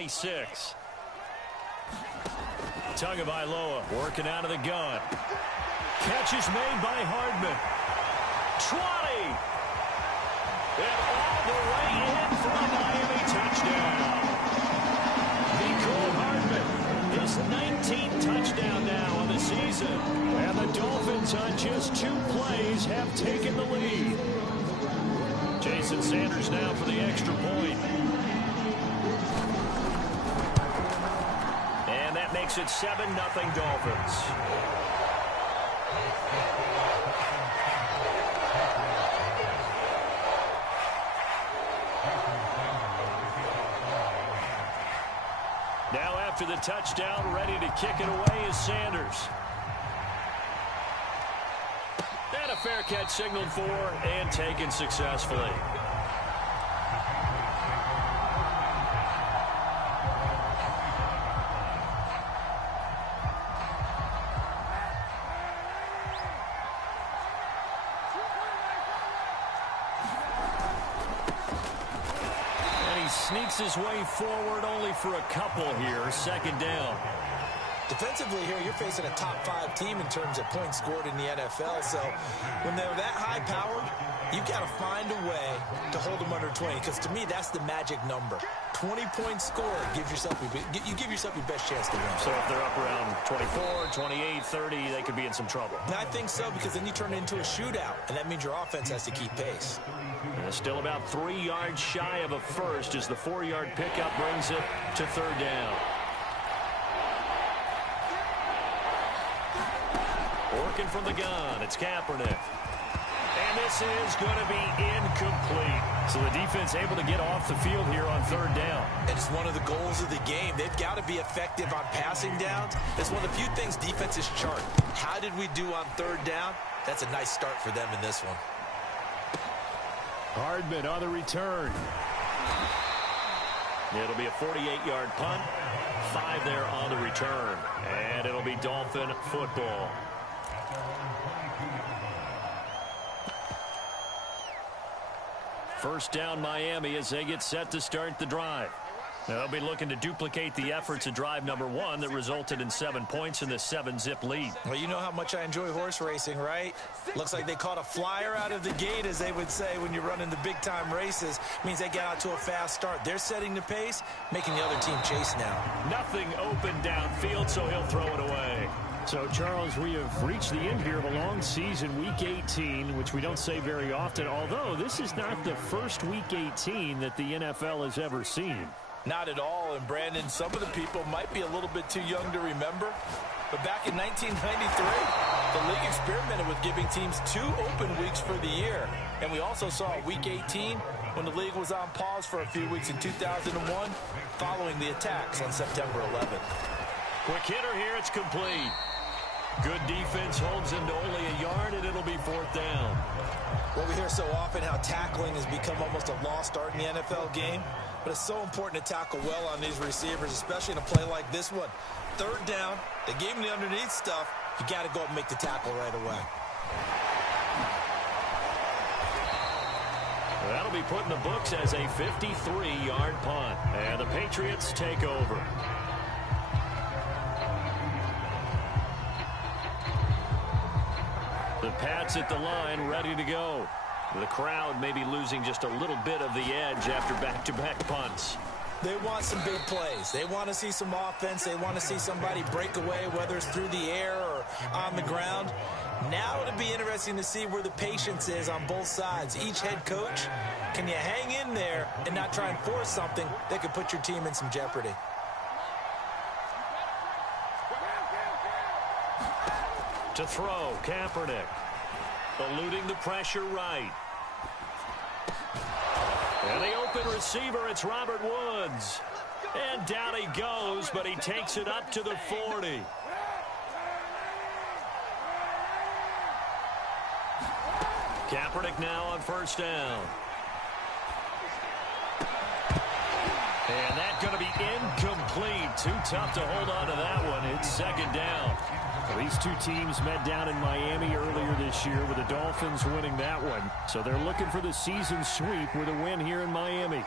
26. Tagovailoa working out of the gun. Catch is made by Hardman. 20. And all the way in for a Miami touchdown. Nicole Hardman, his 19th touchdown now on the season. And the Dolphins on just 2 plays have taken the lead. Jason Sanders now for the extra point. And that makes it 7-0 Dolphins. Now after the touchdown, ready to kick it away is Sanders. And a fair catch signaled for and taken successfully. Sneaks his way forward only for a couple here. 2nd down. Defensively here, you're facing a top 5 team in terms of points scored in the NFL. So when they're that high powered, you've got to find a way to hold them under 20. Because to me, that's the magic number. 20 points scored, you give yourself your best chance to win. So if they're up around 24, 28, 30, they could be in some trouble. And I think so, because then you turn it into a shootout, and that means your offense has to keep pace. And still about 3 yards shy of a first as the 4-yard pickup brings it to 3rd down. Working from the gun, it's Kaepernick. And this is going to be incomplete. So the defense able to get off the field here on 3rd down. And it's one of the goals of the game. They've got to be effective on passing downs. It's one of the few things defenses chart. How did we do on 3rd down? That's a nice start for them in this one. Hardman on the return. It'll be a 48-yard punt. 5 there on the return. And it'll be Dolphin football. First down Miami as they get set to start the drive. They'll be looking to duplicate the efforts of drive number 1 that resulted in 7 points in the 7-zip lead. Well, you know how much I enjoy horse racing, right? Looks like they caught a flyer out of the gate, as they would say when you're running the big-time races. Means they get out to a fast start. They're setting the pace, making the other team chase now. Nothing open downfield, so he'll throw it away. So, Charles, we have reached the end here of a long season, Week 18, which we don't say very often, although this is not the first Week 18 that the NFL has ever seen. Not at all, and Brandon, some of the people might be a little bit too young to remember, but back in 1993, the league experimented with giving teams 2 open weeks for the year, and we also saw Week 18 when the league was on pause for a few weeks in 2001 following the attacks on September 11th. Quick hitter here, it's complete. Good defense holds him to only a yard, and it'll be 4th down. Well, we hear so often how tackling has become almost a lost art in the NFL game, but it's so important to tackle well on these receivers, especially in a play like this one. 3rd down, they gave him the underneath stuff. You got to go up and make the tackle right away. That'll be put in the books as a 53-yard punt, and the Patriots take over. The Pats at the line, ready to go. The crowd may be losing just a little bit of the edge after back-to-back punts. They want some big plays. They want to see some offense. They want to see somebody break away, whether it's through the air or on the ground. Now it'll be interesting to see where the patience is on both sides. Each head coach, can you hang in there and not try and force something that could put your team in some jeopardy? To throw, Kaepernick. Eluding the pressure right. And the open receiver, it's Robert Woods. And down he goes, but he takes it up to the 40. Kaepernick now on 1st down. And that's going to be incomplete. Too tough to hold on to that one. It's 2nd down. Well, these two teams met down in Miami earlier this year with the Dolphins winning that one. So they're looking for the season sweep with a win here in Miami.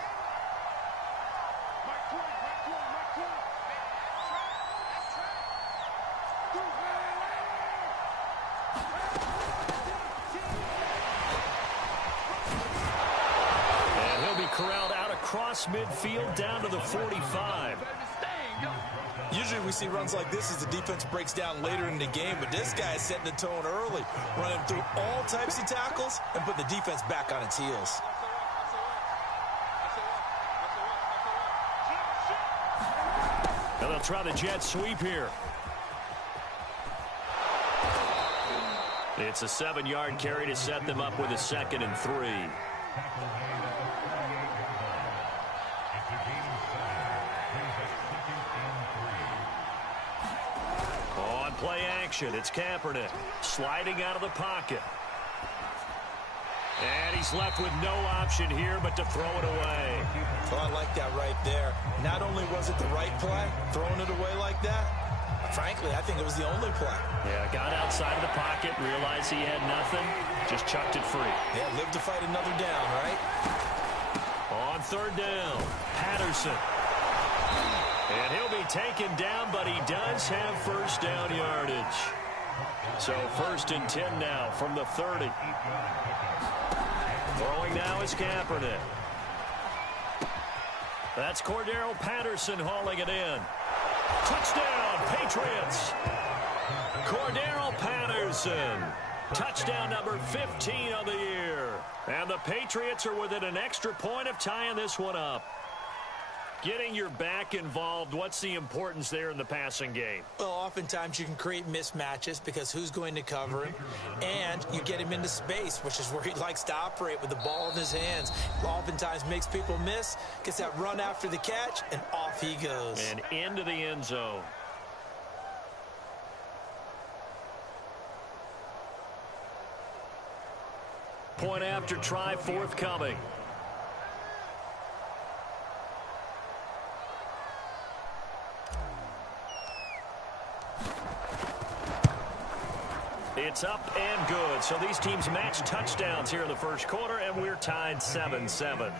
across midfield down to the 45. Usually we see runs like this as the defense breaks down later in the game, but this guy is setting the tone early, running through all types of tackles and putting the defense back on its heels. And they'll try the jet sweep here. It's a 7-yard carry to set them up with a 2nd and 3. On play action, it's Kaepernick sliding out of the pocket. And he's left with no option here but to throw it away. Oh, I like that right there. Not only was it the right play, throwing it away like that, frankly, I think it was the only play. Yeah, got outside of the pocket, realized he had nothing, just chucked it free. Yeah, live to fight another down, right? On 3rd down, Patterson. And he'll be taken down, but he does have 1st down yardage. So 1st and 10 now from the 30. Throwing now is Kaepernick. That's Cordero Patterson hauling it in. Touchdown, Patriots. Cordero Patterson. Touchdown number 15 of the year. And the Patriots are within an extra point of tying this one up. Getting your back involved, what's the importance there in the passing game? Well, oftentimes you can create mismatches because who's going to cover him, and you get him into space, which is where he likes to operate with the ball in his hands. Oftentimes makes people miss, gets that run after the catch, and off he goes. And into the end zone. Point after try forthcoming. It's up and good. So these teams match touchdowns here in the first quarter, and we're tied 7-7.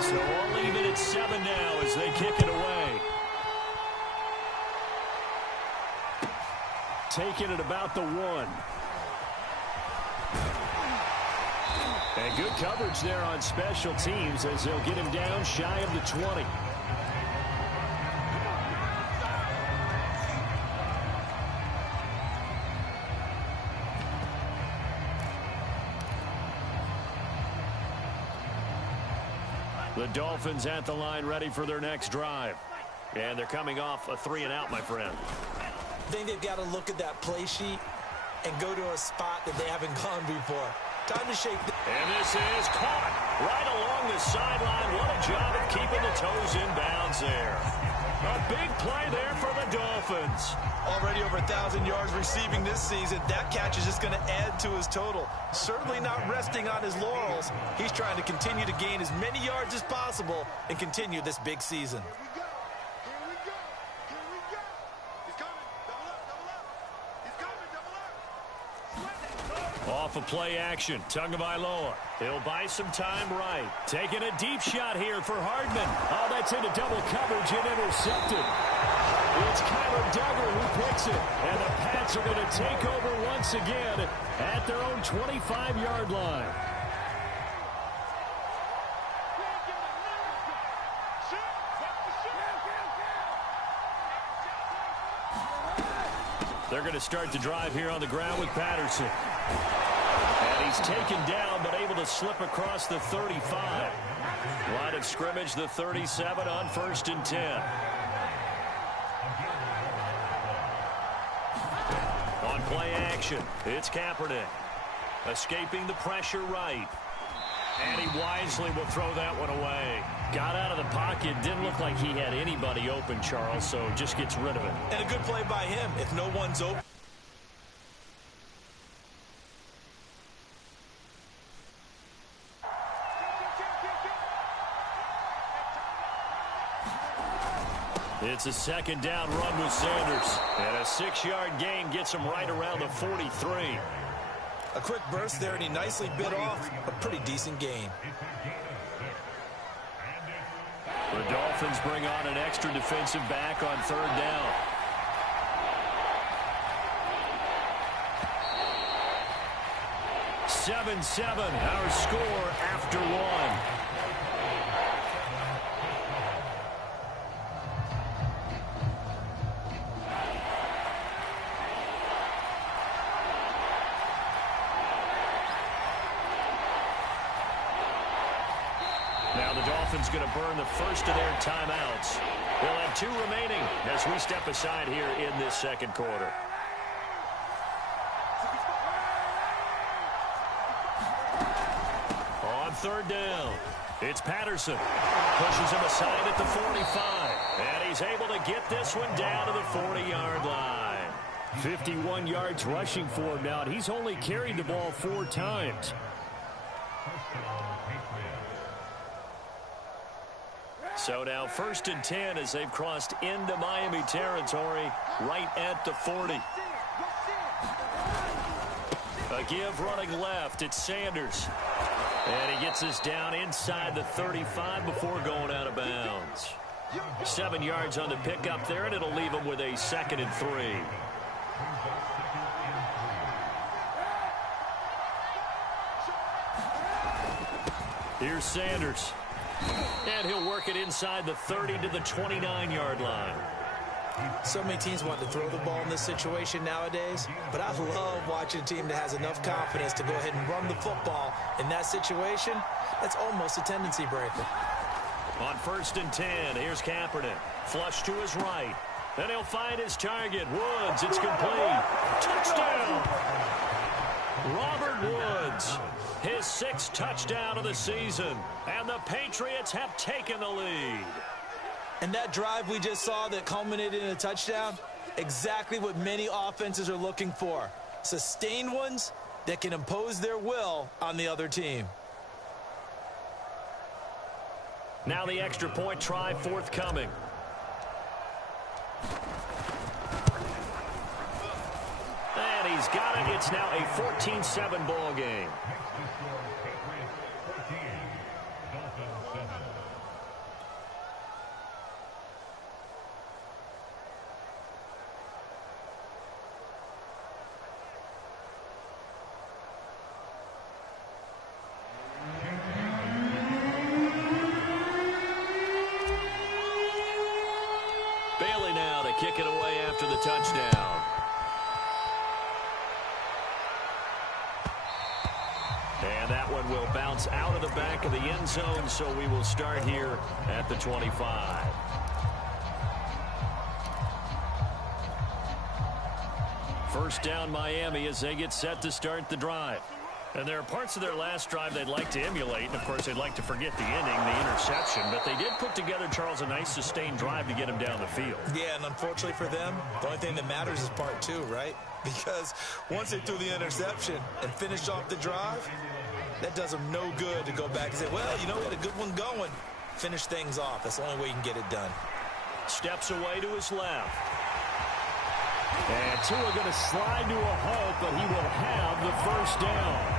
So all even at 7 now as they kick it away. Taking it about the 1. And good coverage there on special teams as they'll get him down shy of the 20. The Dolphins at the line ready for their next drive. And they're coming off a 3-and-out, my friend. I think they've got to look at that play sheet and go to a spot that they haven't gone before. Time to shake. And this is caught right along the sideline. What a job of keeping the toes in bounds there. A big play there for the Dolphins. Already over 1,000 yards receiving this season. That catch is just going to add to his total. Certainly not resting on his laurels. He's trying to continue to gain as many yards as possible and continue this big season. Off of play action, Tagovailoa. He'll buy some time right. Taking a deep shot here for Hardman. Oh, that's into double coverage and intercepted. It's Kyler Duggar who picks it. And the Pats are going to take over once again at their own 25-yard line. They're going to start the drive here on the ground with Patterson. And he's taken down, but able to slip across the 35. Line of scrimmage, the 37 on 1st and 10. On play action, it's Kaepernick. Escaping the pressure right. And he wisely will throw that one away. Got out of the pocket. Didn't look like he had anybody open, Charles, so just gets rid of it. And a good play by him. If no one's open. It's a 2nd down run with Sanders. And a 6-yard gain gets him right around the 43. A quick burst there, and he nicely bit off a pretty decent gain. The Dolphins bring on an extra defensive back on third down. Seven, our score after one. Now the Dolphins going to burn the first of their timeouts. They'll have 2 remaining as we step aside here in this second quarter. On third down, it's Patterson. Pushes him aside at the 45. And he's able to get this one down to the 40-yard line. 51 yards rushing for him now. And he's only carried the ball 4 times. So now 1st and 10 as they've crossed into Miami territory right at the 40. A give running left. It's Sanders. And he gets us down inside the 35 before going out of bounds. 7 yards on the pickup there, and it'll leave him with a 2nd and 3. Here's Sanders. And he'll work it inside the 30 to the 29-yard line. So many teams want to throw the ball in this situation nowadays, but I love watching a team that has enough confidence to go ahead and run the football in that situation. That's almost a tendency breaker. On 1st and 10, here's Kaepernick. Flush to his right. Then he'll find his target. Woods, it's complete. Touchdown! Robert Woods, his 6th touchdown of the season, and the Patriots have taken the lead. And that drive we just saw that culminated in a touchdown, exactly what many offenses are looking for. Sustained ones that can impose their will on the other team. Now the extra point try forthcoming. And he's got it. It's now a 14-7 ball game. Bailey now to kick it away after the touchdown. And that one will bounce out of the back of the end zone, so we will start here at the 25. First down Miami as they get set to start the drive. And there are parts of their last drive they'd like to emulate. And, of course, they'd like to forget the ending, the interception. But they did put together, Charles, a nice sustained drive to get him down the field. Yeah, and unfortunately for them, the only thing that matters is part 2, right? Because once they threw the interception and finished off the drive, that does them no good to go back and say, well, you know, we had a good one going. Finish things off. That's the only way you can get it done. Steps away to his left. And Tua going to slide to a halt, but he will have the first down.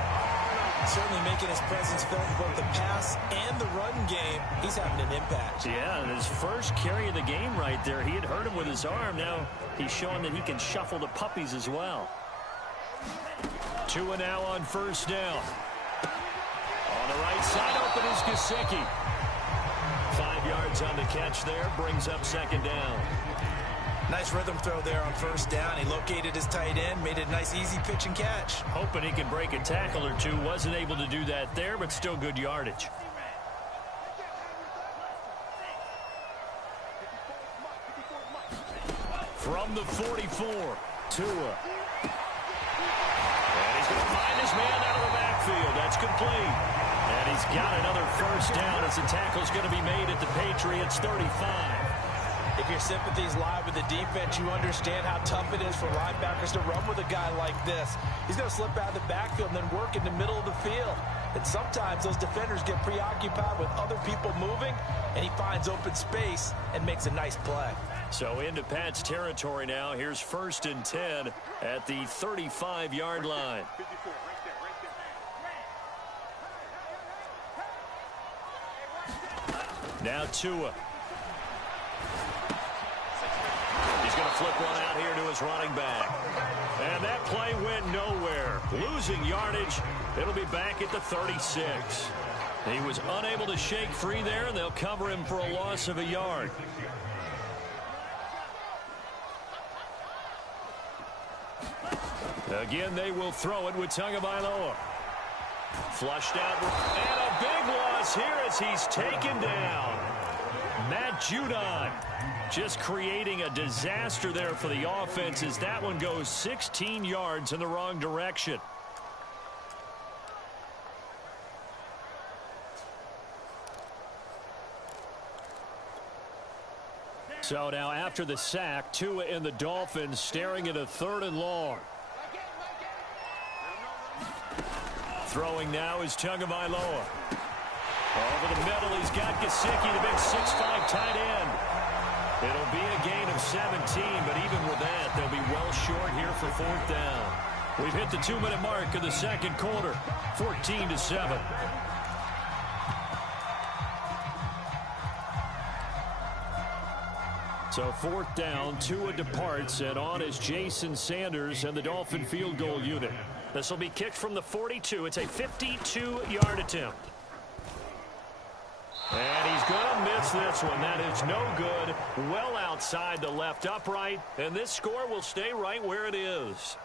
Certainly making his presence felt in both the pass and the run game. He's having an impact. Yeah, and his first carry of the game right there, he had hurt him with his arm. Now he's showing that he can shuffle the puppies as well. Tua now on first down. On the right side, open is Gesicki. 5 yards on the catch there, brings up second down. Nice rhythm throw there on first down. He located his tight end, made it a nice easy pitch and catch. Hoping he can break a tackle or two. Wasn't able to do that there, but still good yardage. From the 44, Tua. And he's going to find his man out of the backfield. That's complete. And he's got another first down as the tackle's going to be made at the Patriots 35. If your sympathies lie with the defense, you understand how tough it is for linebackers to run with a guy like this. He's going to slip out of the backfield and then work in the middle of the field. And sometimes those defenders get preoccupied with other people moving, and he finds open space and makes a nice play. So into Pat's territory now. Here's 1st and 10 at the 35-yard line. Now Tua. He's going to flip one out here to his running back. And that play went nowhere. Losing yardage. It'll be back at the 36. He was unable to shake free there, and they'll cover him for a loss of a yard. Again, they will throw it with Tagovailoa. Flushed out, and a big loss here as he's taken down. Matt Judon just creating a disaster there for the offense as that one goes 16 yards in the wrong direction. So now after the sack, Tua and the Dolphins staring at a 3rd and long. Throwing now is Tagovailoa. Over the middle, he's got Gesicki, the big 6'5" tight end. It'll be a gain of 17, but even with that, they'll be well short here for 4th down. We've hit the 2-minute mark of the second quarter, 14-7. So 4th down, Tua departs, and on is Jason Sanders and the Dolphin field goal unit. This will be kicked from the 42. It's a 52-yard attempt. And he's going to miss this one. That is no good. Well outside the left upright. And this score will stay right where it is.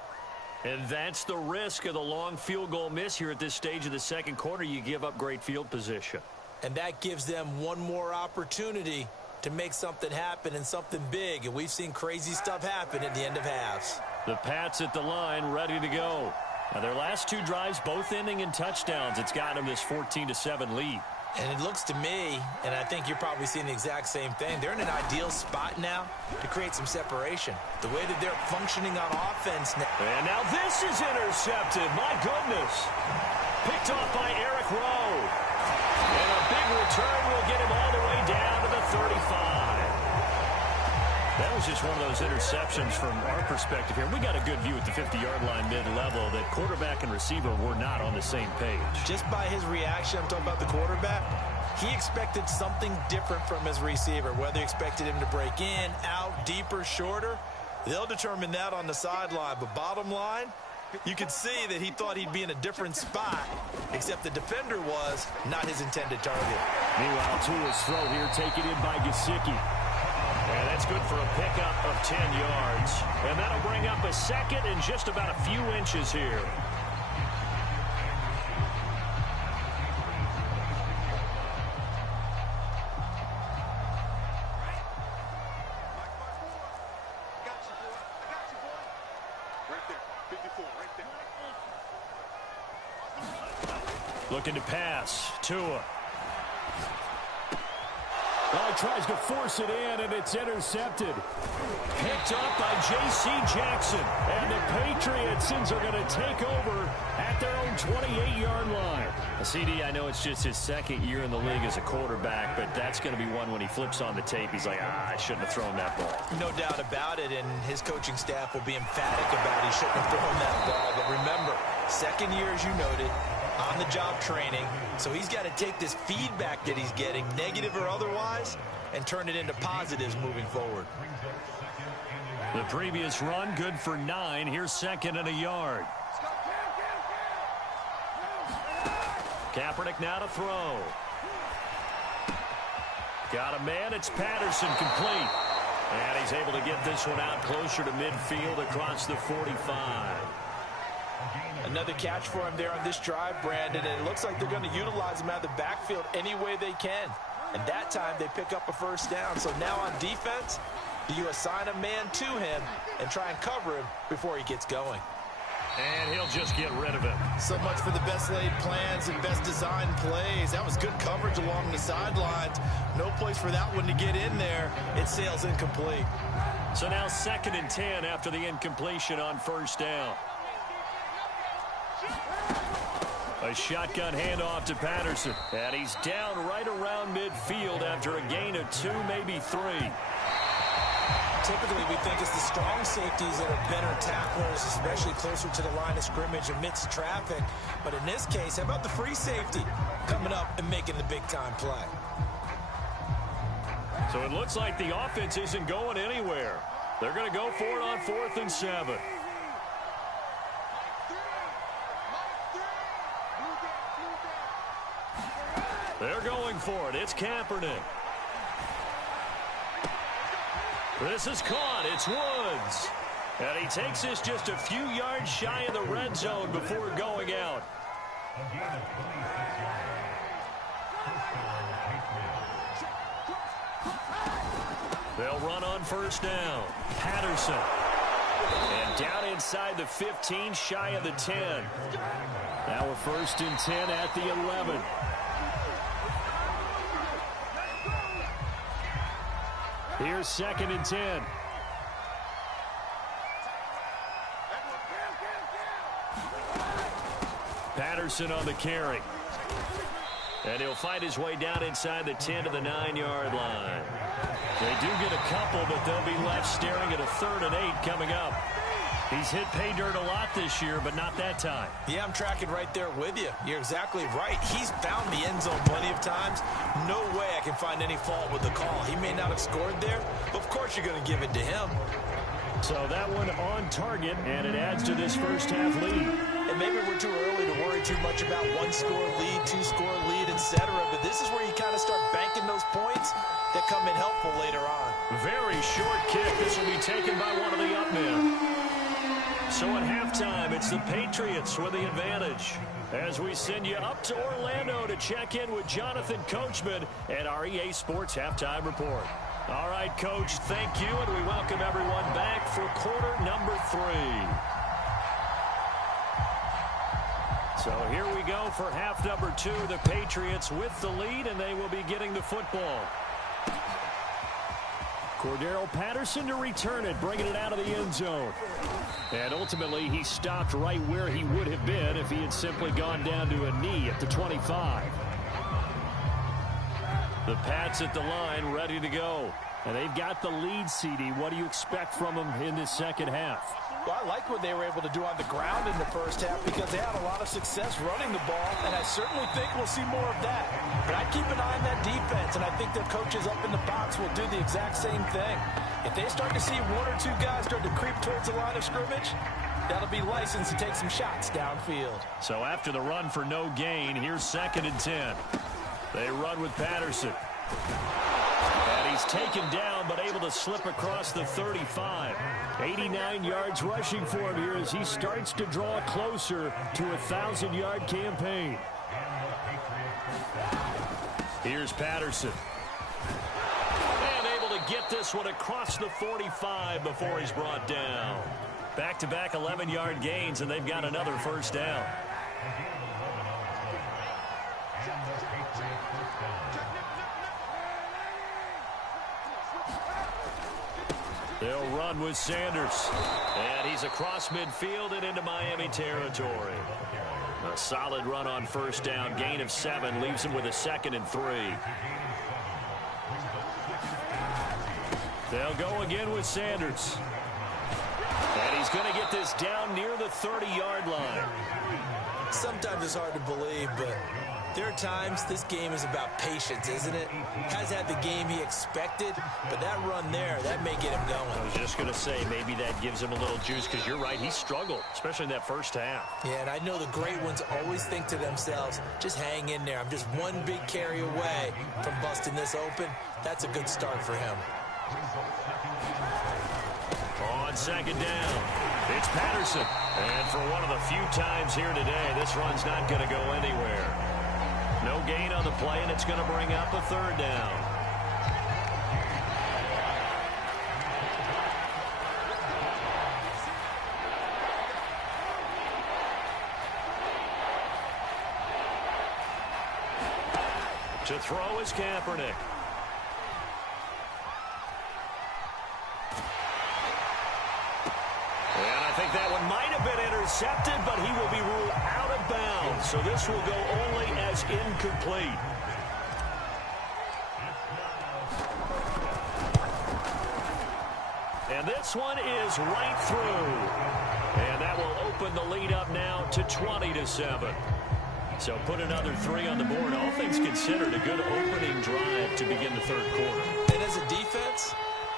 And that's the risk of the long field goal miss here at this stage of the second quarter. You give up great field position. And that gives them one more opportunity to make something happen and something big. And we've seen crazy stuff happen at the end of halves. The Pats at the line ready to go. Now their last 2 drives both ending in touchdowns. It's gotten them this 14-7 lead. And it looks to me, and I think you're probably seeing the exact same thing, they're in an ideal spot now to create some separation. The way that they're functioning on offense now. And now this is intercepted. My goodness. Picked off by Eric Rowe. And a big return will get him all the way down to the 35. That was just one of those interceptions from our perspective here. We got a good view at the 50-yard line mid-level that quarterback and receiver were not on the same page. Just by his reaction, I'm talking about the quarterback, he expected something different from his receiver. Whether he expected him to break in, out, deeper, shorter, they'll determine that on the sideline. But bottom line, you could see that he thought he'd be in a different spot, except the defender was not his intended target. Meanwhile, Tua's throw here taken in by Gesicki. And that's good for a pickup of 10 yards. And that'll bring up a second and just about a few inches here. Looking to pass. Tua. Well, he tries to force it in, and it's intercepted. Picked up by J.C. Jackson. And the Patriotsons are going to take over at their own 28-yard line. CD, I know it's just his second year in the league as a quarterback, but that's going to be one when he flips on the tape. He's like, I shouldn't have thrown that ball. No doubt about it, and his coaching staff will be emphatic about he shouldn't have thrown that ball. But remember, second year, as you noted, on-the-job training, so he's got to take this feedback that he's getting, negative or otherwise, and turn it into positives moving forward. The previous run, good for 9. Here's second and a yard. Kaepernick now to throw. Got a man. It's Patterson, complete. And he's able to get this one out closer to midfield across the 45. Another catch for him there on this drive, Brandon, and it looks like they're going to utilize him out of the backfield any way they can. And that time they pick up a first down. So now on defense, do you assign a man to him and try and cover him before he gets going? And he'll just get rid of it. So much for the best laid plans and best designed plays. That was good coverage along the sidelines. No place for that one to get in there. It sails incomplete. So now 2nd and 10 after the incompletion on first down. A shotgun handoff to Patterson. And he's down right around midfield after a gain of 2, maybe 3. Typically, we think it's the strong safeties that are better tacklers, especially closer to the line of scrimmage amidst traffic. But in this case, how about the free safety coming up and making the big-time play? So it looks like the offense isn't going anywhere. They're going to go for it on 4th and 7. They're going for it. It's Kaepernick. This is caught. It's Woods. And he takes this just a few yards shy of the red zone before going out. They'll run on 1st down. Patterson. And down inside the 15, shy of the 10. Now a 1st and 10 at the 11. Here's 2nd and 10. Patterson on the carry. And he'll fight his way down inside the 10 to the 9-yard line. They do get a couple, but they'll be left staring at a 3rd and 8 coming up. He's hit pay dirt a lot this year, but not that time. Yeah, I'm tracking right there with you. You're exactly right. He's found the end zone plenty of times. No way I can find any fault with the call. He may not have scored there, but of course you're going to give it to him. So that one on target, and it adds to this first half lead. And maybe we're too early to worry too much about 1-score lead, 2-score lead, etc. But this is where you kind of start banking those points that come in helpful later on. Very short kick. This will be taken by one of the up men. So at halftime, it's the Patriots with the advantage. As we send you up to Orlando to check in with Jonathan Coachman at our EA Sports Halftime Report. All right, Coach, thank you, and we welcome everyone back for quarter number 3. So here we go for half number 2. The Patriots with the lead, and they will be getting the football. Cordero Patterson to return it, bringing it out of the end zone. And ultimately, he stopped right where he would have been if he had simply gone down to a knee at the 25. The Pats at the line, ready to go. And they've got the lead, CD. What do you expect from them in this second half? Well, I like what they were able to do on the ground in the first half because they had a lot of success running the ball, and I certainly think we'll see more of that. But I'd keep an eye on that defense, and I think their coaches up in the box will do the exact same thing. If they start to see 1 or 2 guys start to creep towards the line of scrimmage, that'll be licensed to take some shots downfield. So after the run for no gain, here's 2nd and 10. They run with Patterson. And he's taken down, but able to slip across the 35. 89 yards rushing for him here as he starts to draw closer to a 1,000-yard campaign. Here's Patterson. And able to get this one across the 45 before he's brought down. Back-to-back 11-yard gains, and they've got another 1st down. They'll run with Sanders. And he's across midfield and into Miami territory. A solid run on 1st down. Gain of 7 leaves him with a 2nd and 3. They'll go again with Sanders. And he's going to get this down near the 30-yard line. Sometimes it's hard to believe, but there are times this game is about patience, isn't it? Has had the game he expected, but that run there, that may get him going. I was just going to say, maybe that gives him a little juice, because you're right, he struggled, especially in that first half. Yeah, and I know the great ones always think to themselves, just hang in there. I'm just one big carry away from busting this open. That's a good start for him. On 2nd down, it's Patterson. And for one of the few times here today, this run's not going to go anywhere. No gain on the play, and it's going to bring up a 3rd down. To throw is Kaepernick. And I think that one might have been intercepted, but he will be ruled out of bounds. So this will go only as incomplete. And this one is right through. And that will open the lead up now to 20-7. So put another 3 on the board. All things considered, a good opening drive to begin the 3rd quarter. And as a defense,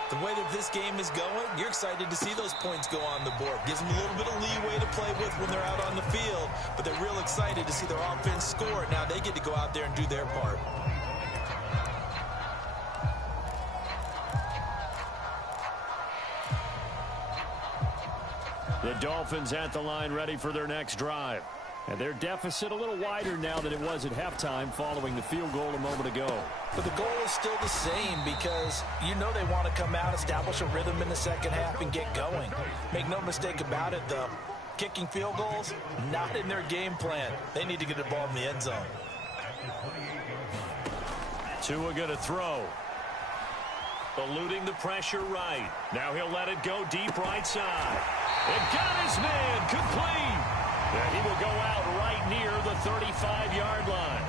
the way that this game is going, you're excited to see those points go on the board. Gives them a little bit of leeway to play with when they're out on the field, but they're real excited to see their offense score. Now they get to go out there and do their part. The Dolphins at the line ready for their next drive. And their deficit a little wider now than it was at halftime following the field goal a moment ago. But the goal is still the same because you know they want to come out, establish a rhythm in the second half, and get going. Make no mistake about it, though. Kicking field goals, not in their game plan. They need to get the ball in the end zone. Tua going to throw. Eluding the pressure right. Now he'll let it go deep right side. And got his man complete. And he will go out right near the 35-yard line.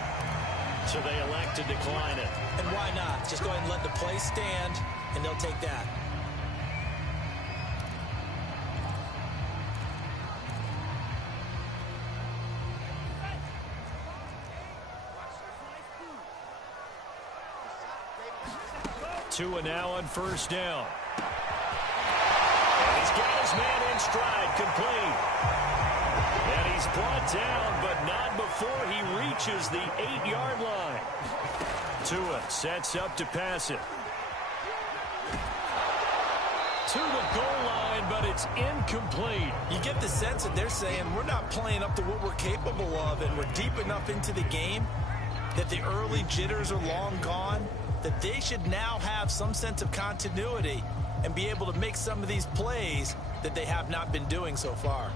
So they elect to decline it. And why not? Just go ahead and let the play stand, and they'll take that. Tua now on first down. And he's got his man in stride, complete. And he's brought down, but not before he reaches the 8-yard line. Tua sets up to pass it. To the goal line, but it's incomplete. You get the sense that they're saying we're not playing up to what we're capable of, and we're deep enough into the game that the early jitters are long gone, that they should now have some sense of continuity and be able to make some of these plays that they have not been doing so far.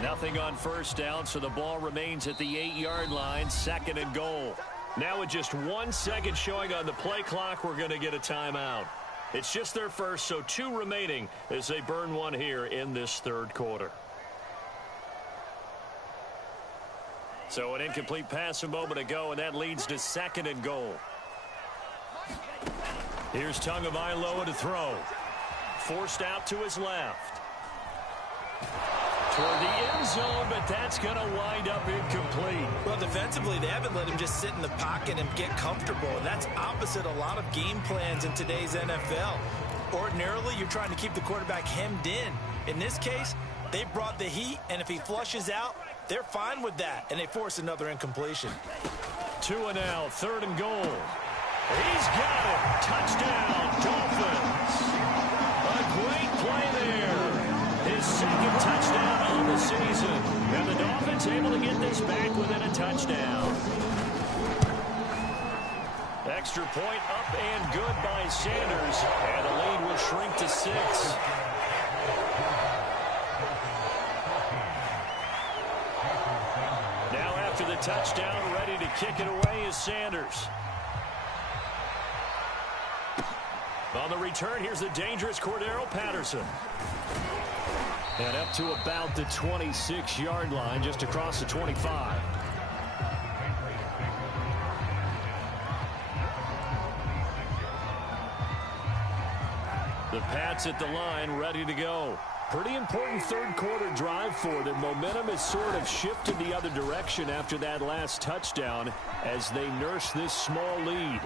Nothing on first down, so the ball remains at the 8-yard line, second and goal. Now with just 1 second showing on the play clock, we're going to get a timeout. It's just their first, so 2 remaining as they burn one here in this third quarter. So an incomplete pass a moment ago, and that leads to second and goal. Here's Tagovailoa to throw. Forced out to his left. Toward the end zone, but that's going to wind up incomplete. Well, defensively, they haven't let him just sit in the pocket and get comfortable, and that's opposite a lot of game plans in today's NFL. Ordinarily, you're trying to keep the quarterback hemmed in. In this case, they brought the heat, and if he flushes out, they're fine with that, and they force another incompletion. Tua now, third and goal. He's got it. Touchdown, Dolphins. A great play there. His second touchdown on the season. And the Dolphins able to get this back within a touchdown. Extra point up and good by Sanders. And the lead will shrink to 6. Now after the touchdown, ready to kick it away is Sanders. On the return, here's the dangerous Cordero Patterson. And up to about the 26-yard line, just across the 25. The Pats at the line, ready to go. Pretty important third quarter drive for them. Momentum has sort of shifted the other direction after that last touchdown as they nurse this small lead.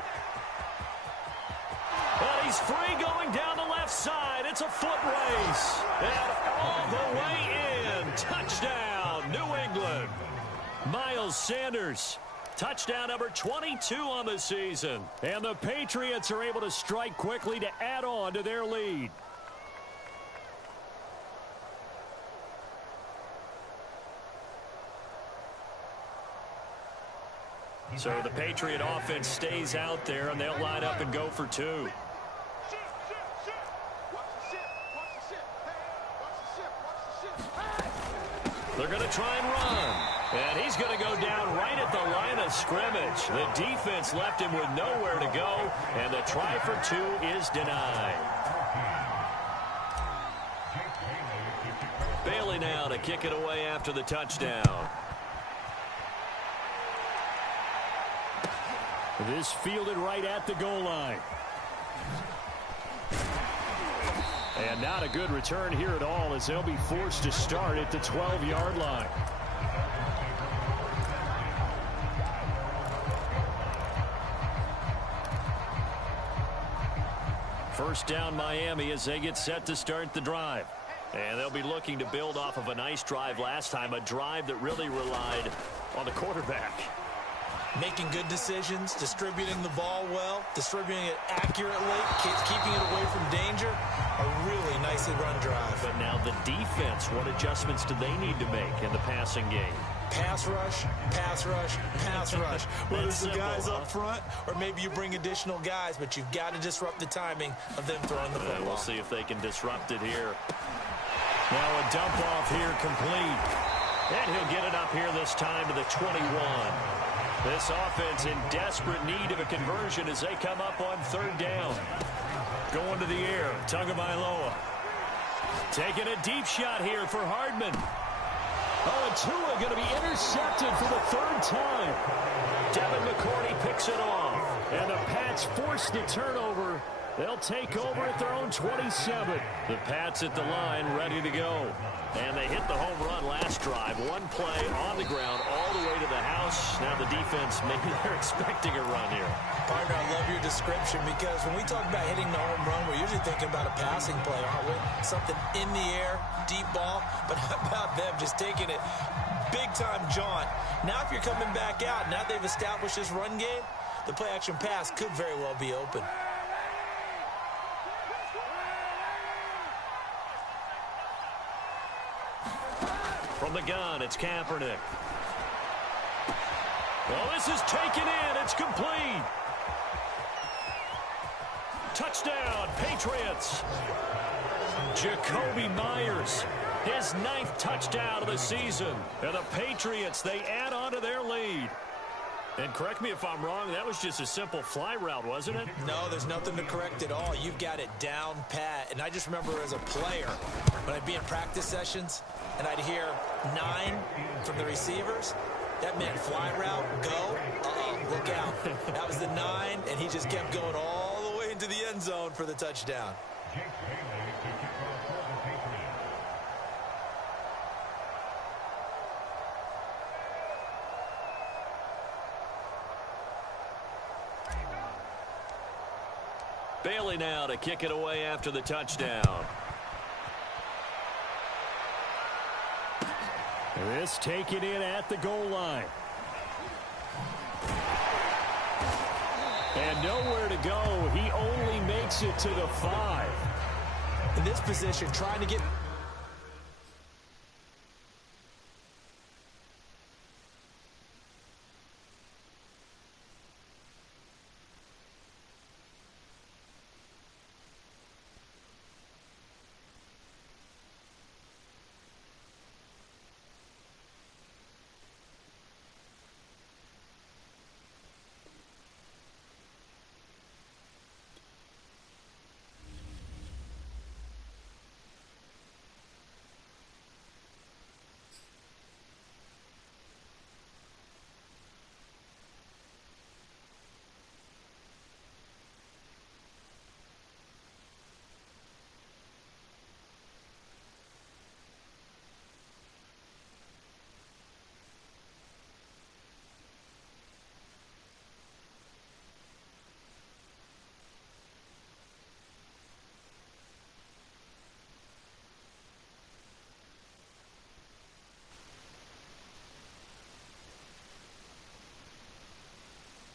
And he's free going down the left side. It's a foot race. And all the way in. Touchdown, New England. Miles Sanders. Touchdown number 22 on the season. And the Patriots are able to strike quickly to add on to their lead. So the Patriot offense stays out there, and they'll line up and go for 2. They're going to try and run. And he's going to go down right at the line of scrimmage. The defense left him with nowhere to go, and the try for 2 is denied. Bailey now to kick it away after the touchdown. This fielded right at the goal line. And not a good return here at all as they'll be forced to start at the 12-yard line. First down Miami as they get set to start the drive. And they'll be looking to build off of a nice drive last time, a drive that really relied on the quarterback. Making good decisions, distributing the ball well, distributing it accurately, keeping it away from danger. A really nicely run drive. But now the defense, what adjustments do they need to make in the passing game? Pass rush, pass rush, pass rush. Whether it's the guys up front or maybe you bring additional guys, but you've got to disrupt the timing of them throwing the football. We'll see if they can disrupt it here. Now a dump off here complete. And he'll get it up here this time to the 21. This offense in desperate need of a conversion as they come up on third down. Going to the air, Tagovailoa. Taking a deep shot here for Hardman. Oh, and Tua going to be intercepted for the third time. Devin McCourty picks it off. And the Pats force the turnover. They'll take over at their own 27. The Pats at the line ready to go. And they hit the home run last drive. One play on the ground all the way to the house. Now the defense, maybe they're expecting a run here. Partner, I love your description because when we talk about hitting the home run, we're usually thinking about a passing play, aren't we? Something in the air, deep ball. But how about them just taking it big-time jaunt? Now if you're coming back out, now they've established this run game, the play-action pass could very well be open. From the gun, it's Kaepernick. Well, this is taken in. It's complete. Touchdown, Patriots. Jacoby Myers, his 9th touchdown of the season. And the Patriots, they add on to their lead. And correct me if I'm wrong, that was just a simple fly route, wasn't it? No, there's nothing to correct at all. You've got it down pat. And I just remember as a player, when I'd be in practice sessions, and I'd hear 9 from the receivers, that meant fly route, go, look out. That was the 9, and he just kept going all the way into the end zone for the touchdown. Bailey now to kick it away after the touchdown. This taken in at the goal line. And nowhere to go. He only makes it to the 5. In this position, trying to get